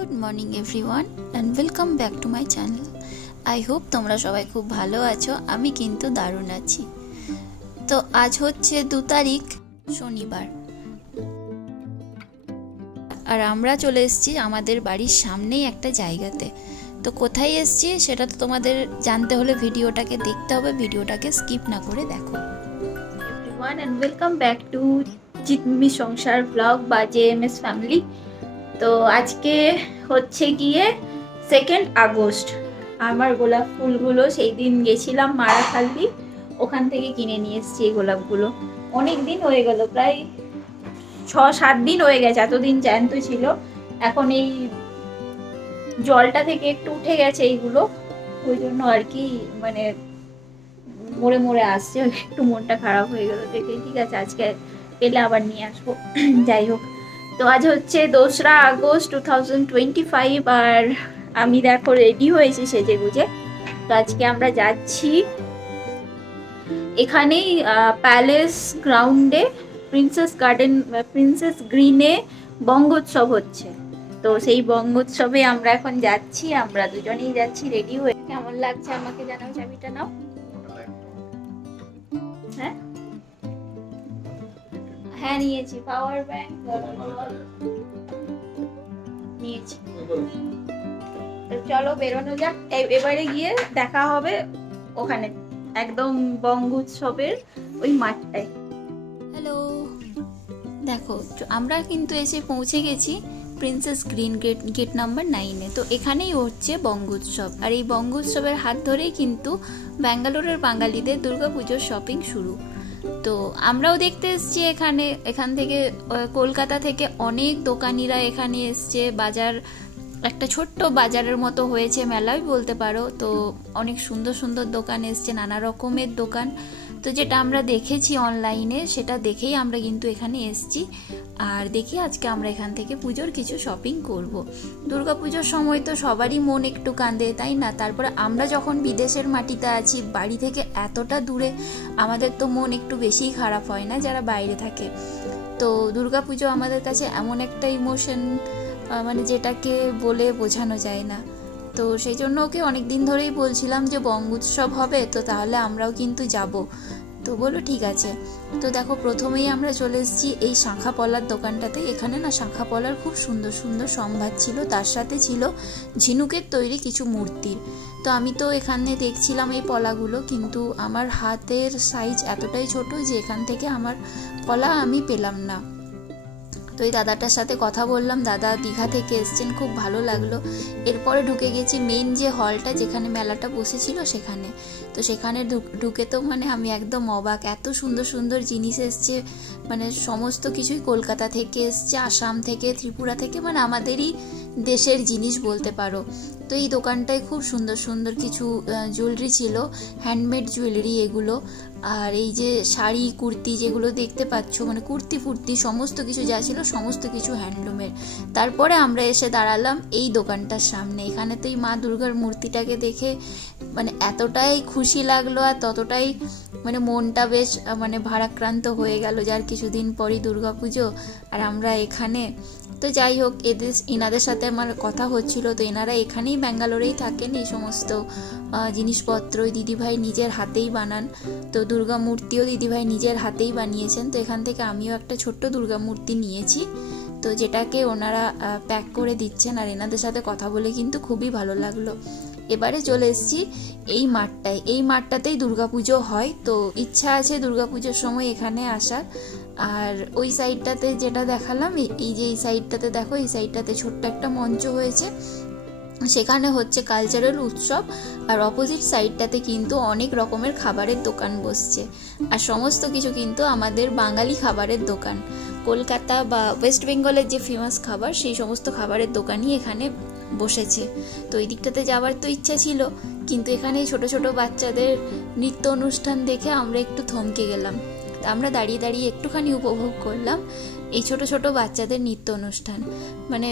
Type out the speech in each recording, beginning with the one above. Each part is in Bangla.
Good morning everyone and welcome back to my channel. I hope তোমরা সবাই খুব ভালো আছো। আমি কিন্তু দারুণ আছি। তো আজ হচ্ছে 2 তারিখ শনিবার, আর আমরা চলে এসেছি আমাদের বাড়ির সামনেই একটা জায়গাতে। তো কোথায় এসেছি সেটা তো তোমাদের জানতে হলে ভিডিওটাকে দেখতে হবে, ভিডিওটাকে স্কিপ না করে দেখো। Everyone and welcome back to জিতমি সংসার ব্লগ বা জেএমএস ফ্যামিলি। তো আজকে হচ্ছে গিয়ে 2 আগস্ট। আমার গোলাপ ফুলগুলো সেই দিন গেছিলাম মারাখালি, ওখান থেকে কিনে নিয়ে এসেছি। এই গোলাপগুলো অনেক দিন হয়ে গেল, প্রায় 6-7 দিন হয়ে গেছে। এতদিন জ্যান্ত ছিল, এখন এই জলটা থেকে একটু উঠে গেছে এইগুলো, ওই জন্য আর কি মানে মরে মরে আসছে, একটু মনটা খারাপ হয়ে গেল দেখে। ঠিক আছে, আজকে পেলে আবার নিয়ে আসবো। যাই হোক, তো আজ হচ্ছে 2 আগস্ট 2025, আর আমি দেখো রেডি হয়েছি সেজে গুজে। তো আজকে আমরা যাচ্ছি এখানেই প্যালেস গ্রাউন্ডে, প্রিন্সেস গ্রিনে বঙ্গোৎসব হচ্ছে। তো সেই বঙ্গোৎসবে আমরা এখন যাচ্ছি, আমরা দুজনেই যাচ্ছি রেডি হয়ে। কেমন লাগছে আমাকে জানাও, চাবিটা নাও। হ্যাঁ হ্যাঁ নিয়েছি, পাওয়ার ব্যাংক নিয়েছি। চলো বেরোনো যাক, এবারে গিয়ে দেখা হবে ওখানে একদম বঙ্গোৎসবের ওই মাঠটায়। হ্যালো, দেখো আমরা কিন্তু এসে পৌঁছে গেছি প্রিন্সেস গ্রিন গেট নাম্বার 9-এ। তো এখানেই হচ্ছে বঙ্গোৎসব, আর এই বঙ্গোৎসবের হাত ধরেই কিন্তু ব্যাঙ্গালোরের বাঙালিদের দুর্গাপুজোর শপিং শুরু। তো আমরাও দেখতে এসেছি এখান থেকে কলকাতা থেকে অনেক দোকানিরা এখানে এসছে। বাজার একটা ছোট্ট বাজারের মতো হয়েছে, মেলাই বলতে পারো। তো অনেক সুন্দর সুন্দর দোকান এসছে, নানা রকমের দোকান। তো যেটা আমরা দেখেছি অনলাইনে সেটা দেখেই আমরা কিন্তু এখানে এসছি, আর দেখি আজকে আমরা এখান থেকে পুজোর কিছু শপিং করব। দুর্গাপুজোর সময় তো সবারই মন একটু কাঁদে, তাই না? তারপরে আমরা যখন বিদেশের মাটিতে আছি, বাড়ি থেকে এতটা দূরে, আমাদের তো মন একটু বেশিই খারাপ হয় না যারা বাইরে থাকে। তো দুর্গাপুজো আমাদের কাছে এমন একটা ইমোশন, মানে যেটাকে বলে বোঝানো যায় না। তো সেই জন্য ওকে অনেক দিন ধরেই বলছিলাম যে বঙ্গোৎসব হবে, তো তাহলে আমরাও কিন্তু যাব। তো বলো ঠিক আছে। তো দেখো প্রথমেই আমরা চলে এসেছি এই শাঁখা পলার দোকানটাতে। এখানে না শাঁখা পলার খুব সুন্দর সুন্দর সম্ভার ছিল, তার সাথে ছিল ঝিনুকের তৈরি কিছু মূর্তির। তো আমি তো এখানে দেখছিলাম এই পলাগুলো, কিন্তু আমার হাতের সাইজ এতটাই ছোট যে এখান থেকে আমার পলা আমি পেলাম না। তো এই দাদাটার সাথে কথা বললাম, দাদা দীঘা থেকে এসছেন, খুব ভালো লাগলো। এরপরে ঢুকে গেছি মেন যে হলটা, যেখানে মেলাটা বসেছিল সেখানে। তো সেখানে ঢুকে তো মানে আমি একদম অবাক, এত সুন্দর সুন্দর জিনিস এসছে, মানে সমস্ত কিছুই কলকাতা থেকে এসছে, আসাম থেকে, ত্রিপুরা থেকে, মানে আমাদেরই দেশের জিনিস বলতে পারো। তো এই দোকানটায় খুব সুন্দর সুন্দর কিছু জুয়েলারি ছিল, হ্যান্ডমেড জুয়েলারি এগুলো। আর এই যে শাড়ি কুর্তি যেগুলো দেখতে পাচ্ছ, মানে কুর্তি ফুর্তি সমস্ত কিছু যা ছিল সমস্ত কিছু হ্যান্ডলুমের। তারপরে আমরা এসে দাঁড়ালাম এই দোকানটার সামনে। এখানে তো এই মা দুর্গার মূর্তিটাকে দেখে মানে এতটাই খুশি লাগলো, আর ততটাই মানে মনটা বেশ মানে ভারাক্রান্ত হয়ে গেল, যার কিছুদিন পরই দুর্গাপুজো আর আমরা এখানে। তো যাই হোক, এনাদের সাথে আমার কথা হচ্ছিল। তো এনারা এখানেই ব্যাঙ্গালোরেই থাকেন, এই সমস্ত জিনিসপত্র দিদিভাই নিজের হাতেই বানান। তো দুর্গা মূর্তিও দিদিভাই নিজের হাতেই বানিয়েছেন। তো এখান থেকে আমিও একটা ছোট্ট দুর্গা মূর্তি নিয়েছি, তো যেটাকে ওনারা প্যাক করে দিচ্ছেন। আর এনাদের সাথে কথা বলে কিন্তু খুবই ভালো লাগলো। এবারে চলে এসেছি এই মাঠটায়, এই মাঠটাতেই দুর্গাপুজো হয়। তো ইচ্ছা আছে দুর্গাপুজোর সময় এখানে আসার। আর ওই সাইডটাতে যেটা দেখালাম, এই যে এই সাইডটাতে দেখো, এই সাইডটাতে ছোট্ট একটা মঞ্চ হয়েছে, সেখানে হচ্ছে কালচারাল উৎসব। আর অপোজিট সাইডটাতে কিন্তু অনেক রকমের খাবারের দোকান বসছে, আর সমস্ত কিছু কিন্তু আমাদের বাঙালি খাবারের দোকান। কলকাতা বা ওয়েস্ট বেঙ্গলের যে ফেমাস খাবার, সেই সমস্ত খাবারের দোকানই এখানে বসেছে। তো এই দিকটাতে যাওয়ার তো ইচ্ছা ছিল, কিন্তু এখানে ছোট ছোট বাচ্চাদের নৃত্য অনুষ্ঠান দেখে আমরা একটু থমকে গেলাম। আমরা দাঁড়িয়ে দাঁড়িয়ে একটুখানি উপভোগ করলাম এই ছোট ছোট বাচ্চাদের নৃত্য অনুষ্ঠান। মানে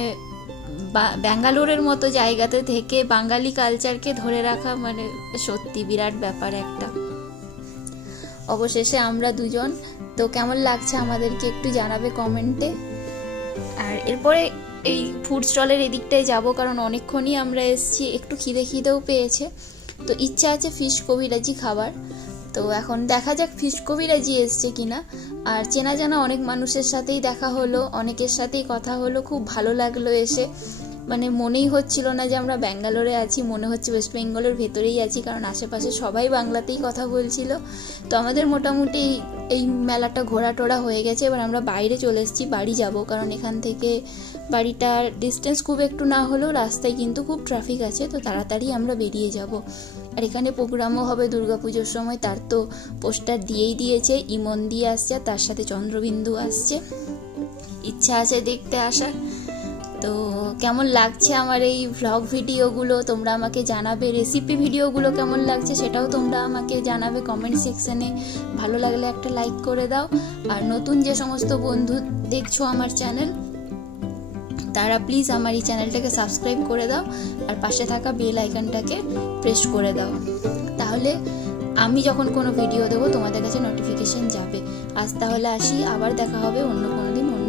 ব্যাঙ্গালোরের মতো জায়গাতে থেকে বাঙালি কালচারকে ধরে রাখা মানে সত্যি বিরাট ব্যাপার একটা। অবশেষে আমরা দুজন, তো কেমন লাগছে আমাদেরকে একটু জানাবে কমেন্টে। আর এরপরে এই ফুড স্টলের এদিকটায় যাব, কারণ অনেকক্ষণই আমরা এসেছি, একটু খিদেও পেয়েছে। তো ইচ্ছা আছে ফিশ কবিরাজি খাবার। তো এখন দেখা যাক ফিশ কবিরাজি এসছে কিনা। আর চেনা জানা অনেক মানুষের সাথেই দেখা হলো, অনেকের সাথেই কথা হলো, খুব ভালো লাগলো এসে। মানে মনেই হচ্ছিল না যে আমরা ব্যাঙ্গালোরে আছি, মনে হচ্ছে ওয়েস্ট বেঙ্গলের ভেতরেই আছি, কারণ আশেপাশে সবাই বাংলাতেই কথা বলছিল। তো আমাদের মোটামুটি এই মেলাটা ঘোরা টোরা হয়ে গেছে। এবার আমরা বাইরে চলে এসেছি, বাড়ি যাব, কারণ এখান থেকে বাড়িটার ডিস্টেন্স খুব একটু না হলেও রাস্তায় কিন্তু খুব ট্রাফিক আছে, তো তাড়াতাড়ি আমরা বেরিয়ে যাব। আর এখানে প্রোগ্রামও হবে দুর্গাপুজোর সময়, তার তো পোস্টার দিয়েই দিয়েছে। ইমন দিয়ে আসছে, তার সাথে চন্দ্রবিন্দু আসছে, ইচ্ছা আছে দেখতে আসার। তো কেমন লাগছে আমার এই ভ্লগ ভিডিওগুলো তোমরা আমাকে জানাবে, রেসিপি ভিডিওগুলো কেমন লাগছে সেটাও তোমরা আমাকে জানাবে কমেন্ট সেকশনে। ভালো লাগলে একটা লাইক করে দাও। আর নতুন যে সমস্ত বন্ধু দেখছো আমার চ্যানেল, তারা প্লিজ আমার এই চ্যানেলটাকে সাবস্ক্রাইব করে দাও, আর পাশে থাকা বেল আইকনটাকে প্রেস করে দাও, তাহলে আমি যখন কোনো ভিডিও দেবো তোমাদের কাছে নোটিফিকেশন যাবে। আজ তাহলে আসি, আবার দেখা হবে অন্য কোনো দিন অন্য